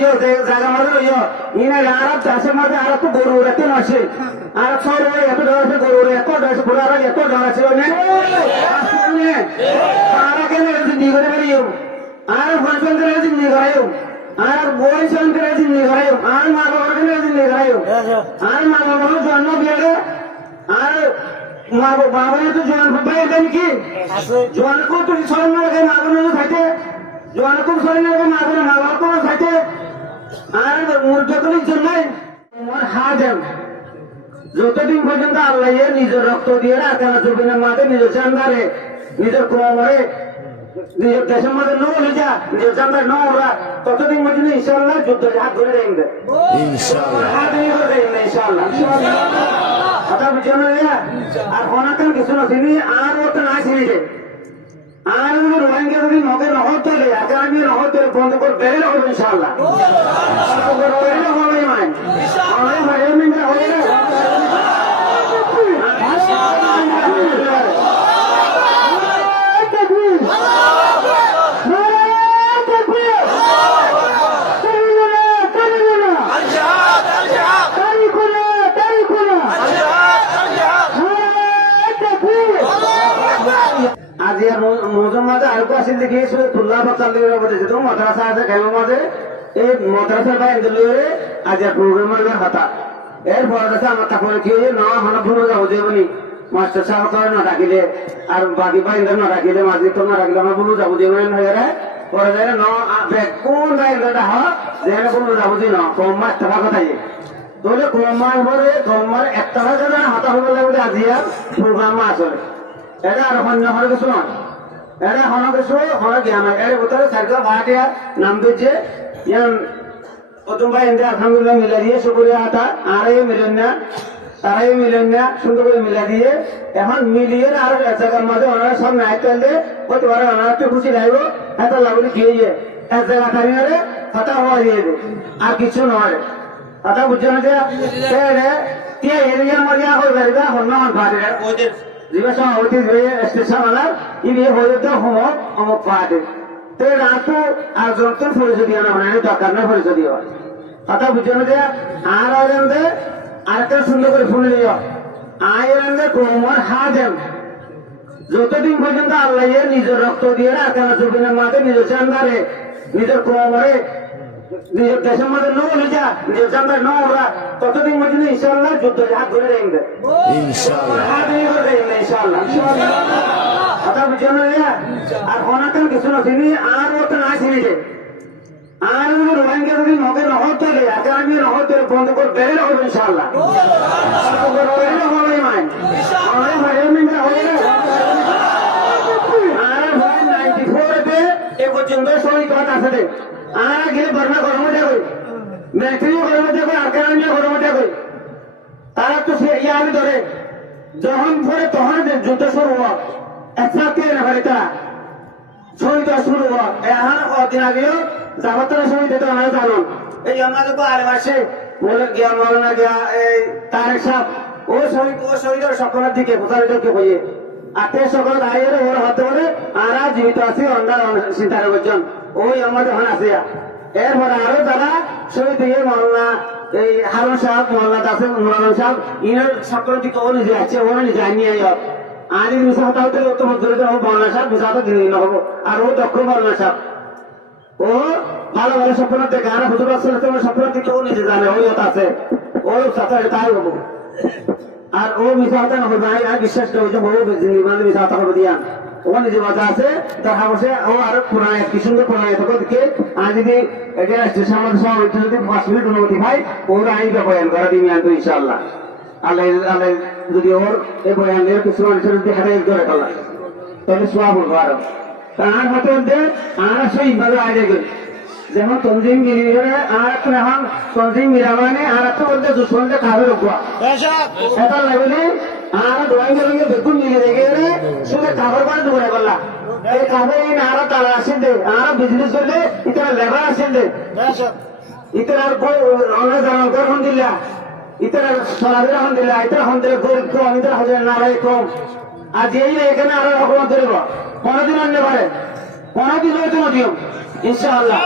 রইও জায়গা মাঝে রইও ইনে আর চাষের মাঝে আর তো গরু রাতে নসে আর সর এত ডর আছে গরু এত ডর আছে পুরা এত ডর আছে আর কেন জিন্দি করে বেরিও আর ফসল করে জিন্দি করাইও আর বই সন করে জিন্দি করাইও আর মা বাবার করে জিন্দি করাইও আর মা বাবার জন্ম বিয়ে আর মা বাবা তো জোয়ান ভাই দেন কি জোয়ান কো তুই সরণ লাগে মা বাবা থাকে জোয়ান কো সরণ লাগে মা বাবা থাকে আর যতদিন জন্মায় তোমার হাজম যতদিন পর্যন্ত আল্লাহ নিজের রক্ত দিয়ে রাখানা জমিনের মাঠে নিজের চান্দারে নিজের কোমরে নিজের দেশের মধ্যে নৌলে যা নিজের চান্দার নৌরা ততদিন পর্যন্ত ইনশাল্লাহ যুদ্ধ হাত ধরে দেন হাত ধরে দেন ইনশাল্লাহ কথা বুঝছেন আর অনাকান কিছু নছিনি আর ওটা না চিনিছে আর রোহিঙ্গা যদি মগে নহর তোলে আগামী নহর তোলে বন্ধ করে বেড়ে হবে ইনশাল্লাহ হবে মানে আমাদের ভাইয়ের মিনটা হবে না আজি মৌজুম মাঝে আর আসিল দেখি তুল্লা বাচ্চার বলেছে তো মাদ্রাসা আছে খেলার মাঝে এই মাদ্রাসার বাইরে আজ প্রোগ্রামের হাতা এর পরে আমার তারপরে কি হয়ে না হানা ভুলে যাবো যাবনি মাস্টার সাহেব করে না ডাকিলে আর বাকি বাইরে না ডাকিলে মাঝে তো না ডাকিলে আমার ভুলে যাবো যাবো হয়ে গেলে পরে যায় না কোন বাইরে হয় যেখানে ভুলে যাবো যে না কম মাস টাকা কথাই তাহলে কম মাস ভরে কম মাস একটা হাজার হাতা হলে লাগবে আজি আর প্রোগ্রাম আসলে এটা আর অন্য হলে কিছু নয় এটা হন কিছু হলে জ্ঞান হয় এর ভিতরে সার্কেল ভাড়াটিয়া নাম দিচ্ছে প্রথম ভাই এনতে আলহামদুলিল্লাহ মিলা দিয়ে শুক্রিয়া হাতা আড়াই মিলেন না তারাই মিলেন না সুন্দর করে মিলা দিয়ে এখন মিলিয়ে আর এক জায়গার মাঝে ওনারা সব নাই চললে হতে পারে ওনারা একটু খুশি লাগব এত লাগলে খেয়ে এক জায়গা থাকি কথা হওয়া দিয়ে দে আর কিছু নয় কথা বুঝছো না যে এরিয়ার মধ্যে হয়ে যাবে অন্য ভাড়ে ওদের দিবস হতে স্টেশন আলার ইনি হয়ে হোমক অমুক পাহাড়ে তো রাত আর যন্ত্র পরিচয় দিয়ে না মানে দরকার নেই পরিচয় দিয়ে কথা বুঝছো না যে আর আরেকটা সুন্দর করে শুনে দিও আয়রন্দে কোমর হাজেম যতদিন পর্যন্ত আল্লাহ নিজের রক্ত দিয়ে রাখানা জমিনের মাঠে নিজের চান্দারে নিজের কোমরে নিজের দেশের মধ্যে নৌলে যা নিজের চান্দার নৌরা ততদিন পর্যন্ত ইনশাল্লাহ যুদ্ধ হাত ধরে রেখে হাত ধরে ইনশাল্লাহ কথা বুঝছো না আর অনাকান কিছু নছিনি আর ওটা না চিনিছে আর রোহিঙ্গা যদি মগে নহর তোলে আগামী নহর তোলে বন্ধ করে বেড়ে হবে ইনশাল্লাহ হবে মানে আমাদের ভাইয়ের মিনটা হবে না আর ভাই 94 এ পর্যন্ত শহীদ কথা আছে আর গেলে বর্মা গরমটা করি ম্যাক্সিমাম গরমটা করি আগামী গরমটা করি তারা তো সে ইয়ারে ধরে যখন পরে তখন যুদ্ধ শুরু হওয়া একসাথে না পারে তারা শহীদ শুরু হওয়া এখন কদিন আগেও যাবতারা সময় দিতে অনেক জানুন এই আমাদের আরে মাসে বলে গিয়া মরনা গিয়া এই তারেক সাহেব ও শহীদের সকলের দিকে প্রচারিতকে হয়ে আতে সকল দাঁড়িয়ে ওর হতে বলে আর জীবিত আছি অন্যার চিন্তার বলছেন ওই আমাদের ওখানে আছে এরপরে আরো যারা শহীদ দিয়ে মরনা এই হারুন সাহেব মোহাম্মদ আছে মুরান সাহেব ইনার সকলের দিকে ও নিজে আছে ও নিজে আনিয়ে আজ মিশা হতা হতে উত্তম ধরে ও বর্ণা সাহেব মিশা হতে দিন হবো আর ও দক্ষ বর্ণা সাহেব ও ভালো ভালো স্বপ্ন দেখে আর হুজুর আসলে তোমার স্বপ্ন থেকে ও নিজে জানে ওই হতা আছে ও সাথে তাই হবো আর ও মিশা হতা না হবে আর বিশ্বাস করে যে বহু মানে মিশা হতা হবে দিয়া ও নিজে বাজা আছে দেখা বসে ও আর পুরায় কি সুন্দর পুরায় থাকো দেখে আজ যদি এটা স্টেশন মধ্যে সব যদি 5 মিনিট অনুমতি ভাই ওরা আইনটা বয়ান করা দিবি আনতো ইনশাআল্লাহ আল্লাহ আল্লাহ যদি ওর এই বয়ানের কিছু মানুষের যদি হাতে ধরে ফেলা তাহলে সোয়া বলবো আরো আর হতে আর সেই ভাবে আগে গেল যেমন তঞ্জিম মিলিয়ে আর এখন তঞ্জিম মিলামানে আর একটা বলতে দুশ্মনকে খাবে রোকা এটা লাগলে আর ড্রয়িং রঙে বেগুন মিলিয়ে দেখে শুধু খাবার করে ডুবে বললা এই খাবে আর তারা আসেন দে আর বিজনেস করলে ইতারা লেবার আসেন দে ইতারা অনেক জানান দিল্লা ইতারা সরাবের এখন দিল্লা ইতারা হন দিলে গরিব কম ইতারা হাজার না ভাই কম আজ এই এখানে আরো রকম ধরব কোনদিন আনতে পারে কোনদিন হয়তো নদীয় ইনশাআল্লাহ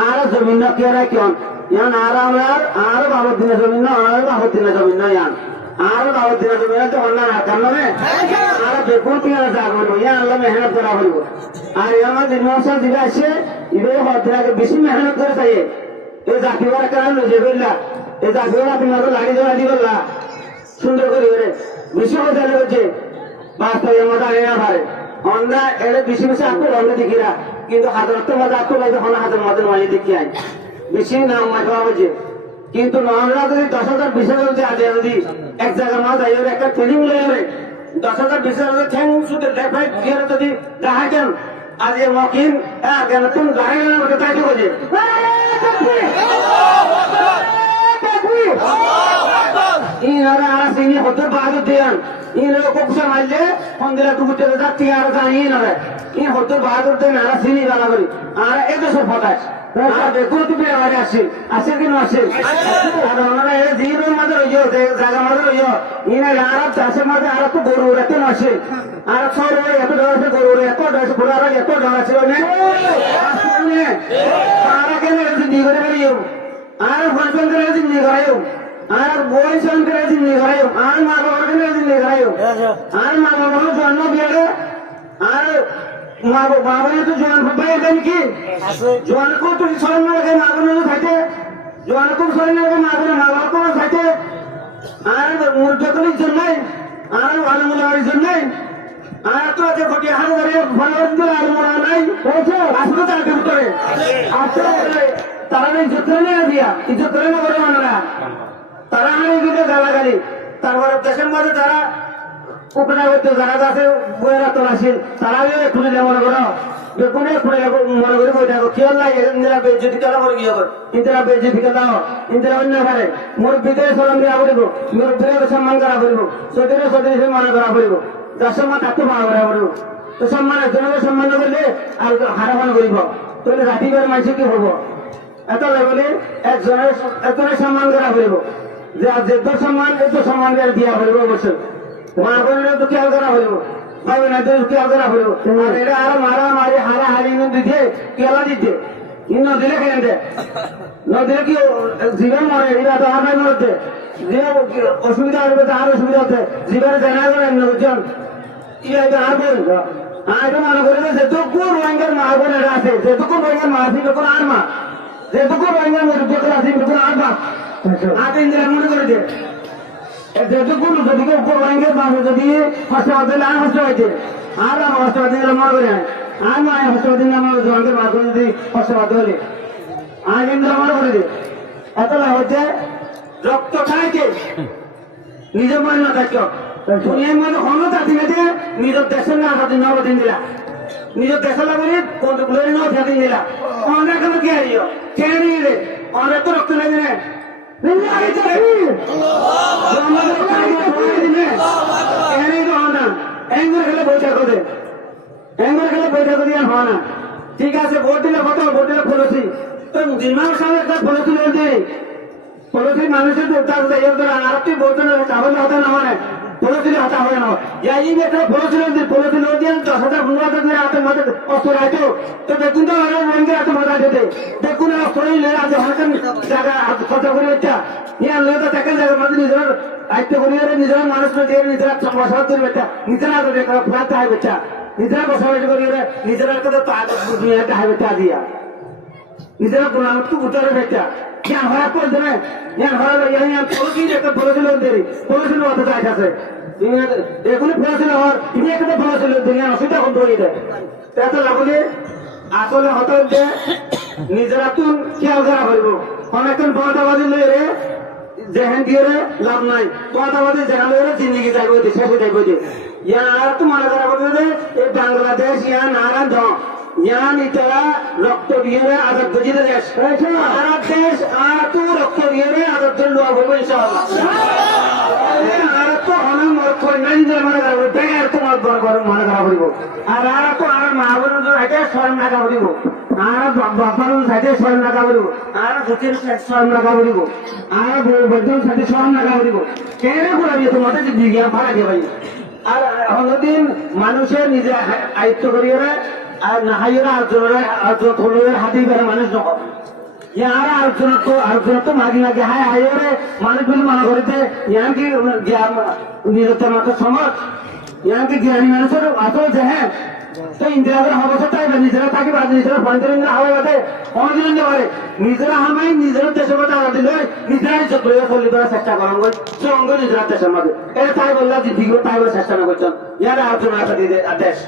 আর জমিন কে কেন ইয়ান আর আমার আর বাবর দিনে জমিন আর বাবর দিনে জমিন ইয়ান আর বাবর দিনে জমিন তো অন্য না কেন আর বেগুন পিয়া যা করবো ইয়া আল্লাহ মেহনত করা করব আর আমার দিন মাসা দিলে আসে ইবে হদ্রাকে বেশি মেহনত করে চাই এই জাতিবার কারণ যে বললা এই জাতিবার আপনি লাড়ি জড়া দি বললা সুন্দর করে বেশি মজা লেগেছে বাস্তবের মজা আনে না পারে আমরা এড়ে বেশি বেশি আপনি রঙে দেখিরা কিন্তু হাজার তো মজা আপনি লাগে হন হাজার মজার মাঝে দেখি আই বেশি নাম মাঝে হয়েছে কিন্তু আমরা যদি 10,000 20,000 যে আজ যদি এক জায়গার মাঝে যাই একটা ফিলিং লেগে 10,000 20,000 ঠ্যাং শুধু দেখাই দিয়ে যদি দেখাইতেন আজ এ মকিন কেন তুমি দাঁড়িয়ে গেলে ওটা তাই বোঝে ইনারা আর সিনি হতে বাহাদুর দিয়ান ইনারা কপসা মারলে ফন্দিরা টুকুতে যাচ্ছি আর জানি না ইন হতে বাহাদুর দেন আর সিনি গালা করি আর এত সব ফটাস আর দেখুন তুমি আমার আসে কি না আসে আর আমরা এই জীবনের মাঝে রইও জায়গা মাঝে রইও ইনা আর চাষের মাঝে আর তো গরু রাতে না আসে আর সব এত ডর আছে গরু এত ডর আছে ঘোড়ার এত ডর আছে তারা কেন জিন্দি করে বেরিয়েও আর বলবেন করে জিন্দি করাইও আর বই সংখ্যা জিন্দি করাইও আর মা বাবার জিন্দি করাইও আর মা বাবার জন্ম বিয়ে আর মা বাবা তো জোয়ান ভাই দেন কি জোয়ান কো তো স্মরণ লাগে মা বোনের থাকে জোয়ান কো স্মরণ লাগে মা বোনের মা বাবা থাকে আর মূর্খগুলির জন্য আর আলমুলার জন্য আর তো আছে কোটি হার করে ভালো আলমুলা নাই আসলে তাকে ভিতরে আসলে তারা ইজ্জত করে না দিয়া ইজ্জত করে না করে আমরা তারা আমি কিন্তু গালাগালি তারপরে দেশের মধ্যে তারা উপনা করতে যারা আছে বইয়েরা তো আসেন তারাও খুলে দেয় মনে করো বেগুনে খুলে মনে করি বই থাকো খেয়াল লাগে ইন্দিরা বেজ্জতি কেলা করে গিয়ে ইন্দিরা বেজ্জতি কেলা ইন্দিরা অন্য পারে মোর বিদেশ সালাম দেওয়া করিব মোর বিরাট সম্মান করা করিব সদিনে মনে করা করিব যার সম্মান তাকে ভাড়া করা করিব তো সম্মান একজনকে সম্মান করলে আর হারাফান করিব তাহলে রাতিবার মানুষ কি হবো এত বলে একজনের সম্মান করা করিব যে যেত সম্মান এত সম্মান দিয়া করিব অবশ্যই মা বোনের তো খেয়াল করা হইব ভাই বোনের খেয়াল করা হইব আর এটা আরো মারামারি হারাহারি দিতে কেলা দিতে নদীরে খেয়ে দে নদীরে কি জীবন মরে এরা তো আর মরতে যে অসুবিধা হবে তার অসুবিধা হচ্ছে জীবনে জানা করেন বুঝছেন ইয়ে আর বলব আর মনে করি যেটুকু রোহিঙ্গার মা বোনেরা আছে যেটুকু রোহিঙ্গার মা আছে তখন আর মা যেটুকু রোহিঙ্গার মুরব্বীরা আছে তখন আর বাপ আর ইন্দিরা মনে করে দে যেটুকু যদি রোহিঙ্গার মানুষ যদি হসপাতাল দিলে আর হসপাতাল আর আমার হসপাতাল দিলে মনে করে আর মা হসপাতাল দিলে আমার রোহিঙ্গার মানুষ যদি হসপাতাল হলে আর ইন্দিরা মনে করে দে এত হচ্ছে রক্ত খাইছে নিজের মনে না থাকতো দুনিয়ার মধ্যে ক্ষমতা দিলে যে নিজের দেশের না দিন নবদিন দিলা নিজের দেশের লাগে কোনগুলোর নাও দিন দিলা অনেক কেন কে হারিও কে নিয়ে অনেক তো রক্ত লাগে না ঠিক আছে ভোট দিলে কত ভোট দিলে ফলসি জিম্মার সামনে একটা ফলসি লোক দিয়ে ফলসি মানুষের আর তুই বলতে চাবল হতে না মানে ফলসি হতা হয় না এই একটা ফলসি লোক দিয়ে ফলসি লোক দিয়ে 10,000 15,000 দিয়ে হাতের মধ্যে অস্ত্র রাখতো তো দেখুন তো রোহিঙ্গা হাতে মজা দিতে দেখুন অস্ত্র নিলে আজ হাতের জায়গা খরচ করে একটা নিয়ে আনলে তো দেখেন জায়গার মধ্যে নিজের দায়িত্ব করিয়ে নিজের মানুষ দিয়ে নিজেরা বসবাস করবে বেটা নিজেরা ফ্লাট হয় বেটা নিজেরা বসবাস করিয়ে নিজেরা দুনিয়াটা হয় বেটা দিয়া নিজেরা গুণামুক্ত উত্তরে বেটা জ্ঞান হওয়ার পর দেবে জ্ঞান হওয়ার পলিসি একটা পলিসি লোক দেরি পলিসি লোক অত চাই আছে এগুলি পলিসি হওয়ার তুমি একটা পলিসি লোক দিলে অসুবিধা কম ধরিয়ে দেয় এত লাগলে আসলে হত যে নিজেরা তুন খেয়াল করা হইব অনেকক্ষণ পয়তাবাদী লইরে যেহেন দিয়ে লাভ নাই পয়তাবাদী যেখান লইরে জিন্দিগি যাইব শেষ হয়ে যাইব যে ইয়ার তো মনে করা করবে যে এই বাংলাদেশ ইয়া নারায়ণ ধ ইয়ান ইতারা রক্ত দিয়ে আজাদ গজিতে দেশ সারা দেশ আর তো রক্ত দিয়ে আজাদ লোয়া করবো ইনশাআল্লাহ আর তো অনেক মনে করা করবে আর তো মনে করা করিব আর তো আর মা বোনের হাতে স্মরণ রাখা করিব আর বাবার সাথে স্মরণ রাখা করিব আর দুটির স্মরণ রাখা করিব আর বৈদ্যুর সাথে স্মরণ রাখা করিব কেন করাবি তোমাদের যে বিজ্ঞান ভাড়া দিয়ে ভাই আর অন্যদিন মানুষের নিজে আয়ত্ত করিয়ে আর নাহাইয়েরা আর্জন হাতি বেড়ে মানুষ নয় ইয়ার আরেকজন তো মাগি মাগি হায় হায় রে মানুষ বলে মনে করিতে ইয়ার কি নিজের মাত্র সমাজ ইয়ার কি জ্ঞানী মানুষের আসল যে হ্যাঁ তো ইন্দিরা অবস্থা তাই নিজেরা থাকি বা নিজেরা পঞ্চায়েত হাওয়াই বাদে অনেকদিন পারে নিজেরা হামাই নিজের দেশের মধ্যে আলাদা দিলে নিজেরাই চক্র চল্লি করার চেষ্টা করেন সঙ্গ নিজেরা দেশের মধ্যে এটা তাই বললা যে দিগ তাই বলে চেষ্টা না করছেন ইয়ার আলোচনা আছে দেশ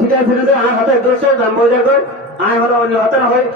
ঠিক আছে আর হাতে দোষে জানবো যাবে আয় হলো অন্য হাতে না হয়